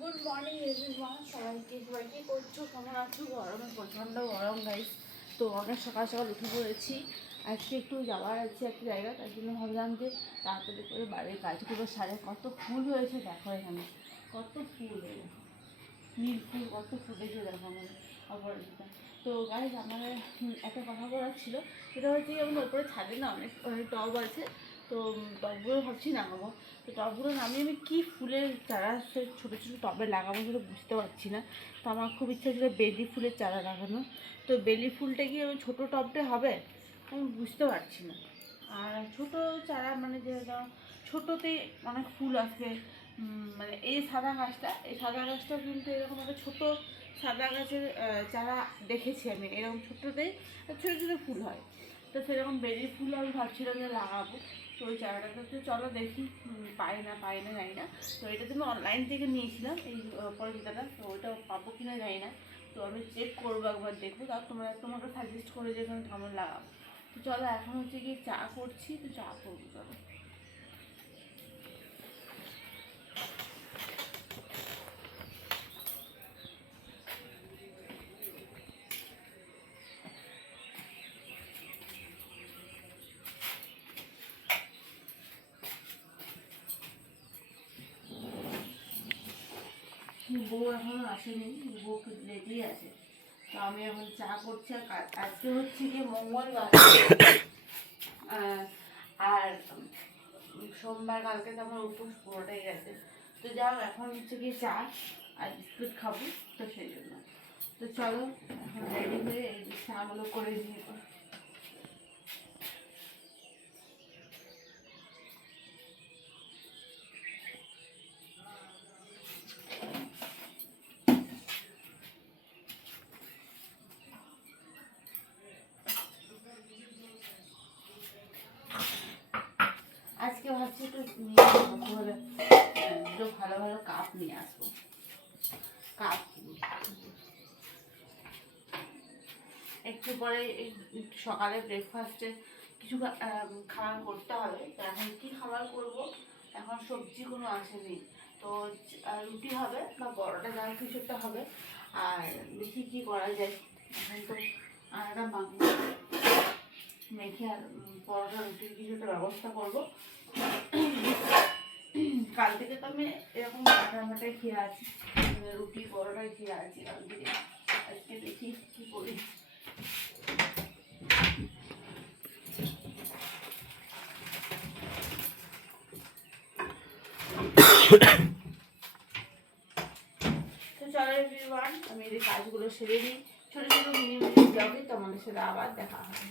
Good morning everyone, সবাই কি করছো, কেমন আছো? গরমে প্রচণ্ড গরম গাইস। তো অনেক সকাল সকাল উঠে পড়েছি। আজকে একটু যাওয়ার আছে একটা জায়গা, তার জন্য ভাবলাম যে তাড়াতাড়ি করে বাড়ির কাজগুলো সারে। কত ফুল হয়েছে দেখো এখানে, কত ফুল, নীল ফুল কত ফুটেছে দেখো আমাদের অপরাজিতা। তো গাইস আমাদের একটা কথা বলার ছিল, সেটা হচ্ছে কি আমাদের ওপরে ছাদে না অনেক টব আছে। তো টবগুলো ভাবছি নামাবো। তো টবগুলো নামিয়ে আমি কী ফুলের চারা ছোটো ছোটো টবে লাগাবো সেটা বুঝতে পারছি না। তো আমার খুব ইচ্ছা ছিল বেলি ফুলের চারা লাগানো। তো বেলি ফুলটা কি ওই ছোটো টবটা হবে আমি বুঝতে পারছি না। আর ছোটো চারা মানে যে ছোটোতেই অনেক ফুল আসবে। মানে এই সাদা গাছটা কিন্তু এরকম একটা ছোটো সাদা গাছের চারা দেখেছি আমি, এরকম ছোটোতেই ছোটো ছোটো ফুল হয়। তো সেরকম বেলি ফুল আমি ভাবছিলাম যে লাগাবো। তো ওই চারাটাকে তো চলো দেখি পাই না জানি না। তো এটা তো আমি অনলাইন থেকে নিয়েছিলাম এই পরিচিতাটা, তো ওইটা পাবো কিনা জানি না। তো আমি চেক করবো, একবার দেখবো, তার তোমাকে সাজেস্ট করে যে কেমন লাগাবো। তো চলো এখন হচ্ছে গিয়ে চা করছি, তো চা করবো চলো। বউ এখনো আসেনি, বউ রেডি আছে। তো আমি এখন চা করছি। আর আজকে হচ্ছে গিয়ে মঙ্গলবার, আর সোমবার, কালকে তো আমার উপোস পুরোটাই গেছে। তো যাও এখন হচ্ছে গিয়ে চা আর বিস্কুট খাবো, তো সেই জন্য। তো চলো এখন রেডি হয়ে এই চাগুলো করে নিয়ে। আজকে ভাবছি একটু নিয়ে আসবো, একটু ভালো ভালো কাপ নিয়ে আসবো। কাপ একটু পরে সকালে ব্রেকফাস্টে কিছু খাবার করতে হবে। তো এখন কী খাবার করব, এখন সবজি কোনো আসেনি। তো রুটি হবে বা বড়টা যা কিছু একটা হবে। আর দেখি কী করা যায়। এখন তো একটা মেখে আর পরোটা রুটির কিছু একটা ব্যবস্থা করবো। কাল থেকে তো আমি এরকম মাটাই খেয়ে আছি, রুটি পরোটাই খেয়ে আছি কাল থেকে। আজকে দেখি কী করি। তো চলো এভরিওয়ান, আমি এই কাজগুলো সেরে নিই। ছোটো ছোটো মিনি ব্লগে তোমাদের সাথে আবার দেখা হবে।